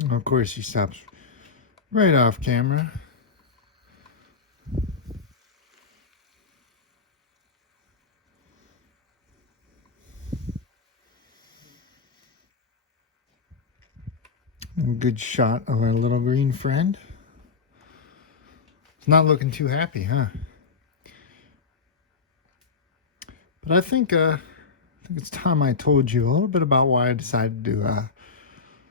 And of course, he stops right off camera. Good shot of our little green friend. He's not looking too happy, huh? But I think it's time I told you a little bit about why I decided to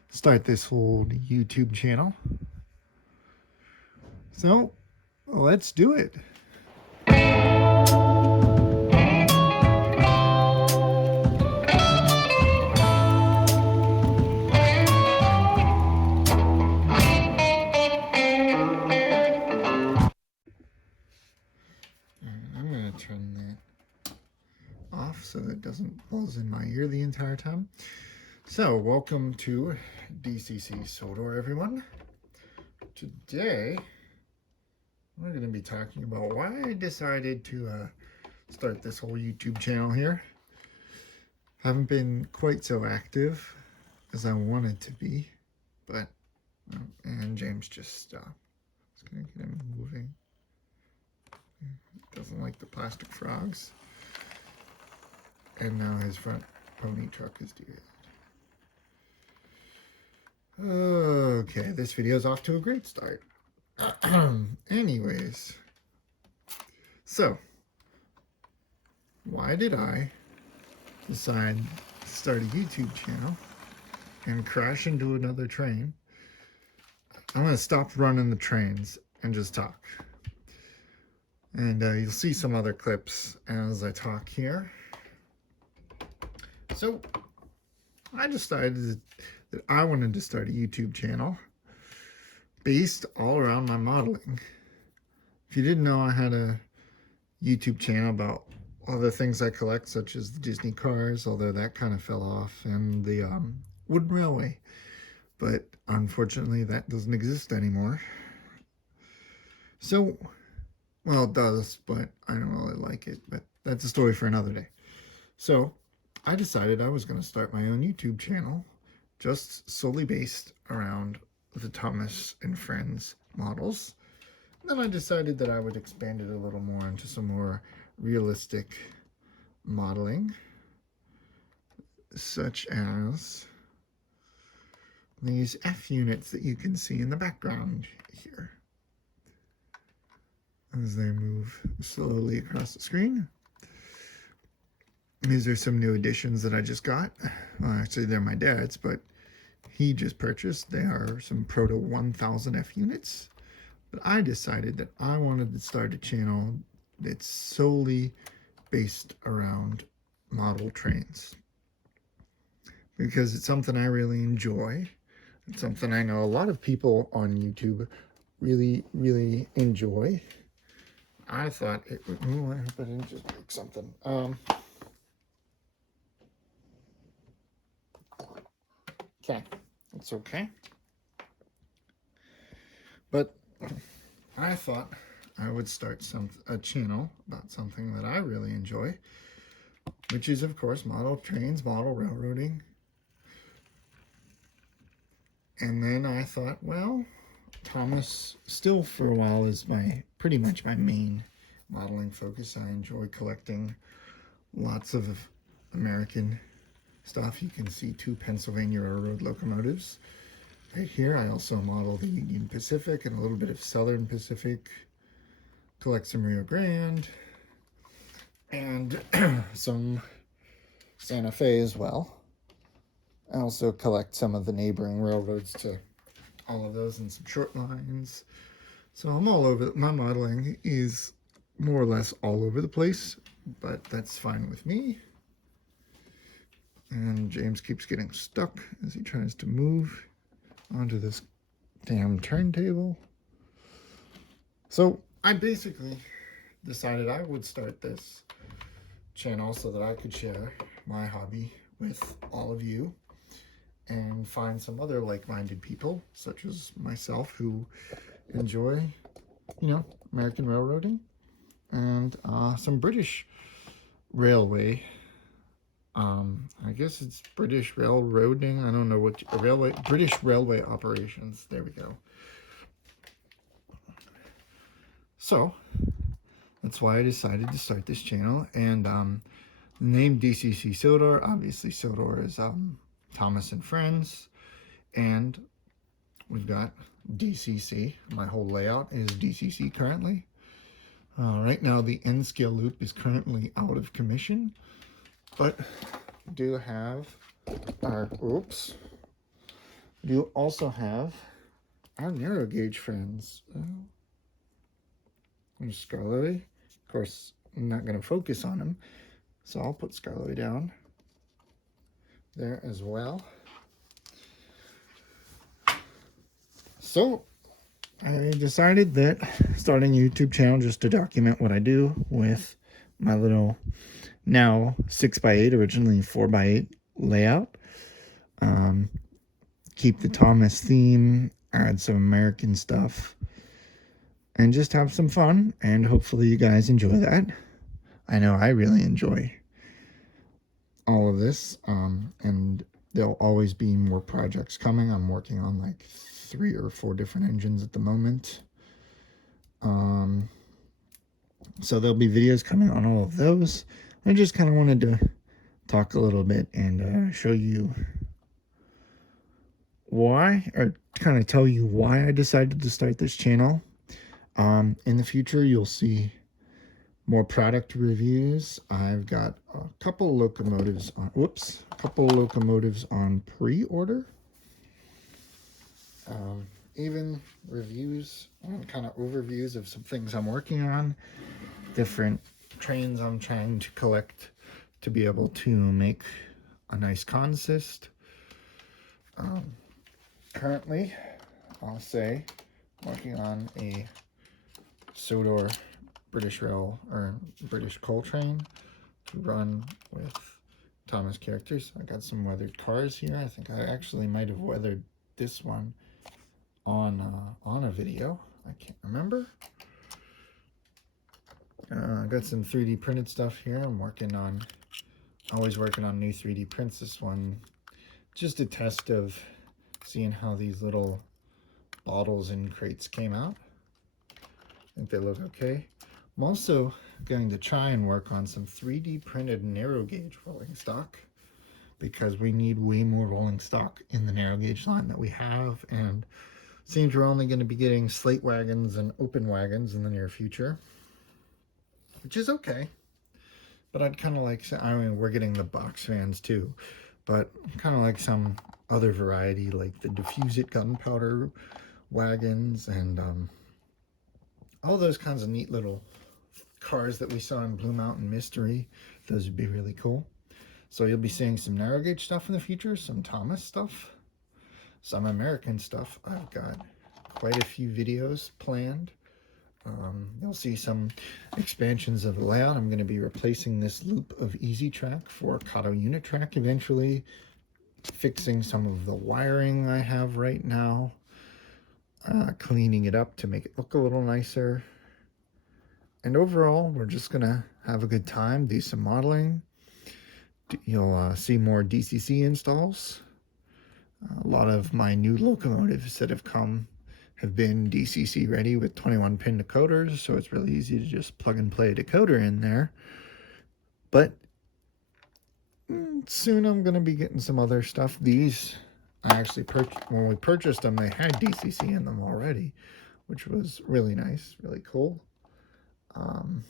start this whole YouTube channel. So let's do it. I'm going to turn that off so that it doesn't buzz in my ear the entire time. So, welcome to DCC Sodor, everyone. Today, we're going to be talking about why I decided to start this whole YouTube channel here. Haven't been quite so active as I wanted to be, but, and James just stopped. Just going to get him moving. Doesn't like the plastic frogs. And now his front pony truck is derailed. Okay, this video is off to a great start. Anyways, so why did I decide to start a YouTube channel and crash into another train? I'm going to stop running the trains and just talk. And you'll see some other clips as I talk here. So I decided that I wanted to start a YouTube channel based all around my modeling. If you didn't know, I had a YouTube channel about other things I collect, such as the Disney cars, although that kind of fell off, and the wooden railway. But unfortunately, that doesn't exist anymore. So, well, it does, but I don't really like it. But that's a story for another day. So I decided I was going to start my own YouTube channel just solely based around the Thomas and Friends models. And then I decided that I would expand it a little more into some more realistic modeling, such as these F units that you can see in the background here as they move slowly across the screen. These are some new additions that I just got. Well, actually, they're my dad's, but he just purchased. They are some Proto 1000 F units. But I decided that I wanted to start a channel that's solely based around model trains, because it's something I really enjoy. It's something I know a lot of people on YouTube really enjoy. I thought it would. Oh, I hope I didn't just break something. Okay, it's okay. But I thought I would start a channel about something that I really enjoy, which is, of course, model trains, model railroading. And then I thought, well, Thomas still for a while is pretty much my main modeling focus. I enjoy collecting lots of American stuff. You can see 2 Pennsylvania Railroad locomotives. Right here, I also model the Union Pacific and a little bit of Southern Pacific. Collect some Rio Grande and some Santa Fe as well. I also collect some of the neighboring railroads to all of those and some short lines. So I'm all over. My modeling is more or less all over the place, but that's fine with me. And James keeps getting stuck as he tries to move onto this damn turntable. So I basically decided I would start this channel so that I could share my hobby with all of you and find some other like-minded people, such as myself, who enjoy, American railroading and some British railway I guess it's British Railroading. I don't know what railway. British Railway Operations. There we go. So that's why I decided to start this channel. And the name DCC Sodor. Obviously, Sodor is Thomas and Friends, and we've got DCC. My whole layout is DCC currently. Right now, the N scale loop is currently out of commission, but do have our, oops, do also have our narrow gauge friends. There's Scarlet. Of course, I'm not going to focus on them, so I'll put Scarlet down there as well. So I decided that starting a YouTube channel just to document what I do with my little now 6x8, originally 4x8 layout. Keep the Thomas theme, add some American stuff, and just have some fun, and hopefully you guys enjoy that. I know I really enjoy all of this, and there'll always be more projects coming. I'm working on like 3 or 4 different engines at the moment. So there'll be videos coming on all of those. I just kind of wanted to talk a little bit and show you why, or kind of tell you why I decided to start this channel. In the future, you'll see more product reviews. I've got a couple locomotives on, pre-order. Even reviews, kind of overviews of some things I'm working on, different trains I'm trying to collect to be able to make a nice consist. Currently, I'll say, working on a Sodor British Rail or British coal train to run with Thomas characters. I got some weathered cars here. I think I actually might have weathered this one on a video. I can't remember. I got some 3D printed stuff here. I'm always working on new 3D prints. This one, just a test of seeing how these little bottles and crates came out. I think they look okay. I'm also going to try and work on some 3D printed narrow gauge rolling stock, because we need way more rolling stock in the narrow gauge line that we have, and seems we're only going to be getting slate wagons and open wagons in the near future, which is okay. But I'd kind of like, I mean, we're getting the box fans too, but kind of like some other variety, like the Diffuse It gunpowder wagons and all those kinds of neat little cars that we saw in Blue Mountain Mystery. Those would be really cool. So you'll be seeing some narrow gauge stuff in the future, some Thomas stuff, some American stuff. I've got quite a few videos planned. You'll see some expansions of the layout. I'm going to be replacing this loop of Easy Track for Kato Unit Track eventually, fixing some of the wiring I have right now, cleaning it up to make it look a little nicer. And overall, we're just going to have a good time, do some modeling. You'll see more DCC installs. A lot of my new locomotives that have come have been DCC ready with 21 pin decoders, so it's really easy to just plug and play a decoder in there. But soon I'm going to be getting some other stuff. These I actually when we purchased them, they had DCC in them already, which was really nice, really cool. I'm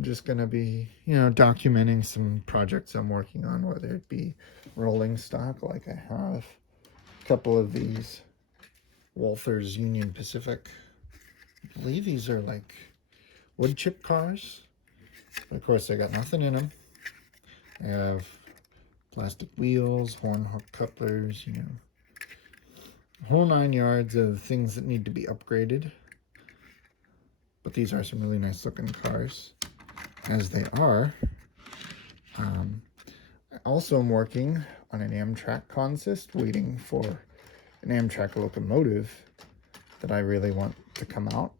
just going to be, documenting some projects I'm working on, whether it be rolling stock, like I have a couple of these Walther's Union Pacific. I believe these are like wood chip cars, but of course they got nothing in them. They have plastic wheels, horn hook couplers, whole 9 yards of things that need to be upgraded. But these are some really nice looking cars, as they are. I also am working on an Amtrak consist, waiting for an Amtrak locomotive that I really want to come out.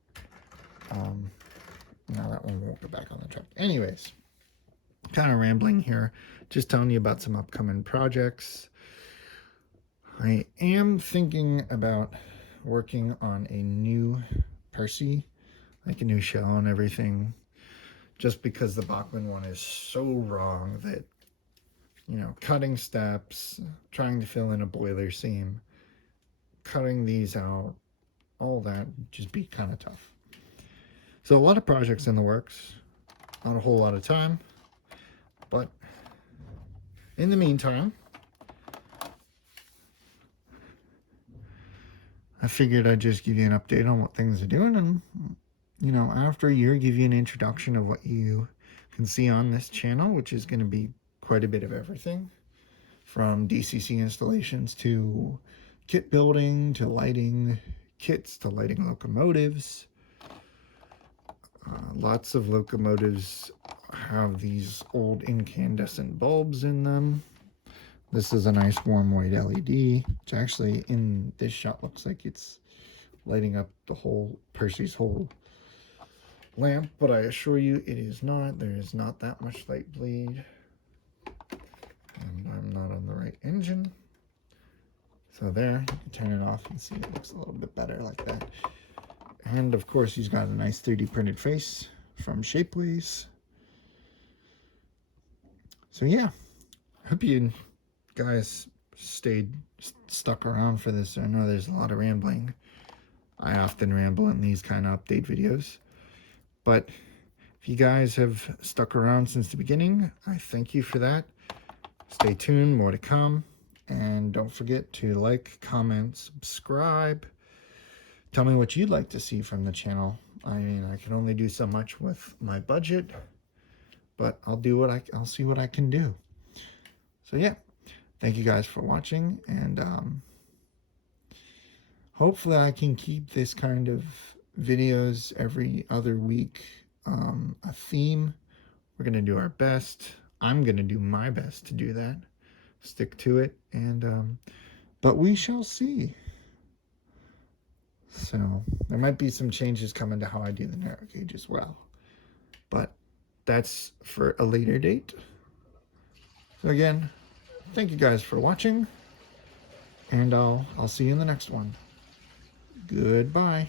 Now that one won't go back on the track. Anyways, kind of rambling here, just telling you about some upcoming projects. I am thinking about working on a new Percy, like a new shell and everything, just because the Bachman one is so wrong that, you know, cutting steps, trying to fill in a boiler seam, cutting these out, all that just be kind of tough. So a lot of projects in the works, not a whole lot of time, but in the meantime, I figured I'd just give you an update on what things are doing, and, you know, after a year, give you an introduction of what you can see on this channel, which is going to be quite a bit of everything, from DCC installations to kit building to lighting kits to lighting locomotives. Lots of locomotives have these old incandescent bulbs in them. This is a nice warm white LED, which actually in this shot looks like it's lighting up the whole Percy's whole lamp, but I assure you it is not. There is not that much light bleed. And I'm not on the right engine. So there, you can turn it off and see it looks a little bit better like that. And of course he's got a nice 3D printed face from Shapeways. So yeah, I hope you guys stuck around for this. I know there's a lot of rambling. I often ramble in these kind of update videos, but if you guys have stuck around since the beginning, I thank you for that. Stay tuned, more to come, and don't forget to like, comment, subscribe. Tell me what you'd like to see from the channel. I mean, I can only do so much with my budget, but I'll see what I can do. So yeah, thank you guys for watching, and hopefully I can keep this kind of videos every other week, a theme. We're gonna do our best. I'm gonna do my best to do that, stick to it, and but we shall see. So there might be some changes coming to how I do the narrow gauge as well, but that's for a later date. So again, thank you guys for watching, and I'll see you in the next one. Goodbye.